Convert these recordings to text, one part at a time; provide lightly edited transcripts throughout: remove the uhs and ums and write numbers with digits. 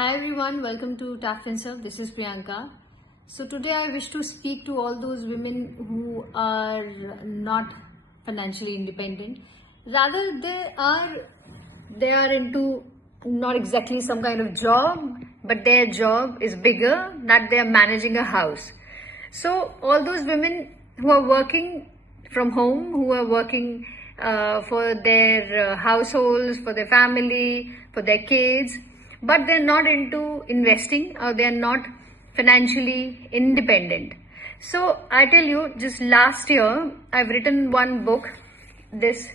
Hi everyone, welcome to Tap Finserv. This is Priyanka. So today I wish to speak to all those women who are not financially independent. Rather, they are into not exactly some kind of job, but their job is bigger, that they are managing a house. So all those women who are working from home, who are working for their households, for their family, for their kids, but they're not into investing or they're not financially independent. So I tell you, just last year I've written one book, this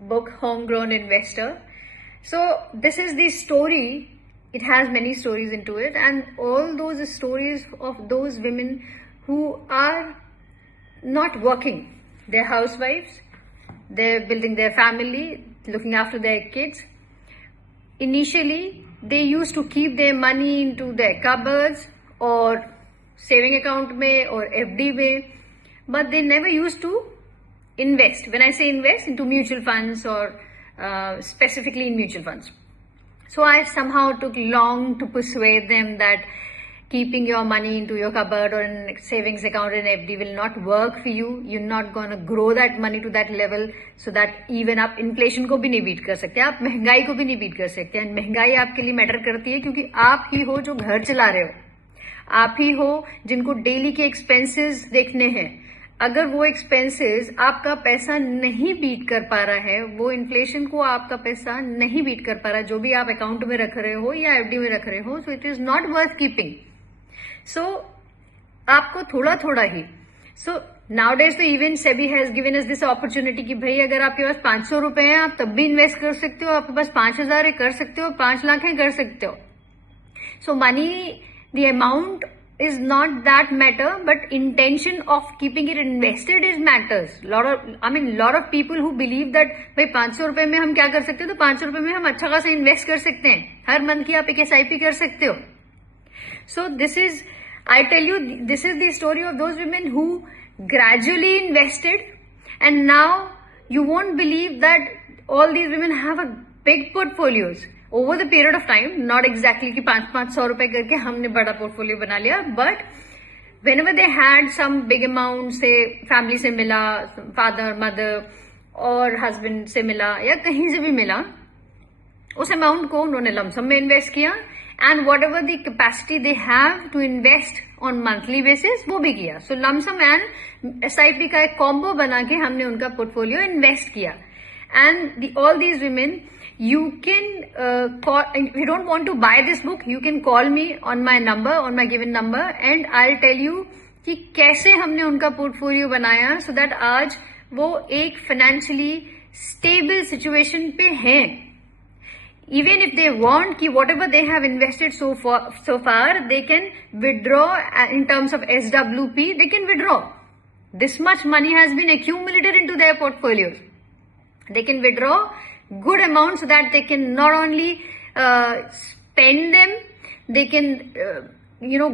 book, Homegrown Investor. So this is the story. It has many stories into it, and all those stories of those women who are not working. They're housewives, they're building their family, looking after their kids. Initially, they used to keep their money into their cupboards or saving account mein or FD mein, but they never used to invest. When I say invest, into mutual funds or specifically in mutual funds. So I somehow took long to persuade them that keeping your money into your cupboard or in savings account in FD will not work for you. You're not going to grow that money to that level so that even आप inflation को भी नहीं beat कर सकते, आप महंगाई को भी नहीं beat कर सकते. And महंगाई आपके लिए मैटर करती है क्योंकि आप ही हो जो घर चला रहे हो, आप ही हो जिनको डेली के एक्सपेंसेस देखने हैं. अगर वो एक्सपेंसेस आपका पैसा नहीं बीट कर पा रहा है, वो इन्फ्लेशन को आपका पैसा नहीं बीट कर पा रहा, जो भी आप अकाउंट में रख रहे हो या एफडी में रख रहे हो, so it is not worth keeping. So आपको थोड़ा थोड़ा ही. सो नाउ डेज तो even SEBI has given us this opportunity कि भाई अगर आपके पास 500 रुपए हैं आप तब भी इन्वेस्ट कर सकते हो, आपके पास 5,000 है कर सकते हो, 5 लाख है कर सकते हो. सो money, the amount is not that matter, but intention of keeping it invested is matters. Lot of people who believe that भाई 500 रुपए में हम क्या कर सकते हो, तो 500 रुपए में हम अच्छा खासा इन्वेस्ट कर सकते हैं, हर मंथ की आप एक SIP कर सकते हो. So this is, I tell you, this is the story of those women who gradually invested, and now you won't believe that all these women have a big portfolios over the period of time. Not exactly कि 500 रुपए करके हमने बड़ा portfolio बना लिया, but whenever they had some big amount, से family से मिला, फादर मदर और हस्बैंड से मिला या कहीं से भी मिला, उस अमाउंट को उन्होंने लमसम में इन्वेस्ट किया, and whatever the capacity they have to invest on monthly basis वो भी किया. सो लमसम एंड SIP का एक कॉम्बो बना के हमने उनका पोर्टफोलियो इन्वेस्ट किया. And all these women, you can call, if you don't want to buy this book, you can call me on my number, on my given number, and I'll tell you कि कैसे हमने उनका portfolio बनाया so that आज वो एक financially stable situation पे हैं. Even if they want कि whatever they have invested so far, they can withdraw in terms of SWP, they can withdraw. This much money has been accumulated into their portfolios. They can withdraw good amount so that they can not only spend them, they can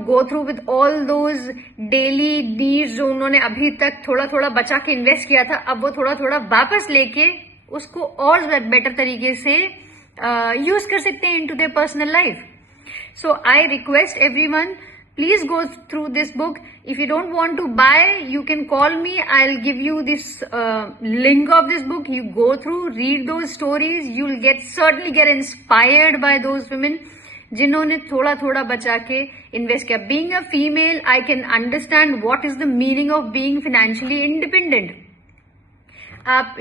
go through with all those daily needs जो उन्होंने अभी तक थोड़ा थोड़ा बचा के invest किया था, अब वो थोड़ा थोड़ा वापस लेके उसको और बेटर तरीके से यूज कर सकते हैं into their personal life. So I request everyone, please go through this book. If you don't want to buy, you can call me. I'll give you this link of this book. You go through, read those stories. You'll certainly get inspired by those women जिन्होंने थोड़ा थोड़ा बचा के invest किया. Being a female, I can understand what is the meaning of being financially independent. आप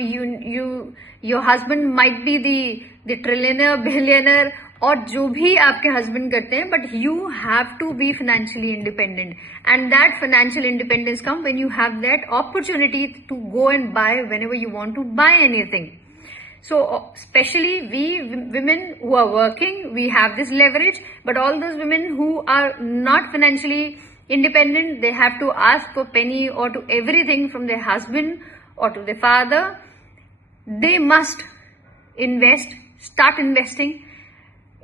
your husband might be the trillionaire, billionaire, और जो भी आपके हस्बैंड करते हैं, but you have to be financially independent, and that financial independence come when you have that opportunity to go and buy whenever you want to buy anything. So especially we women who are working, we have this leverage, but all those women who are not financially independent, they have to ask for penny or to everything from their husband or to their father. They must invest, start investing.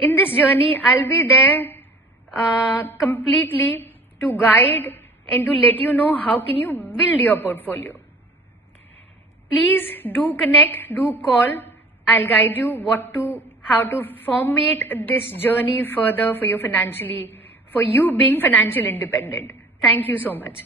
In this journey, I'll be there completely to guide and to let you know how can you build your portfolio. Please do connect, do call. I'll guide you what to how to formate this journey further for you financially, for you being financial independent. Thank you so much.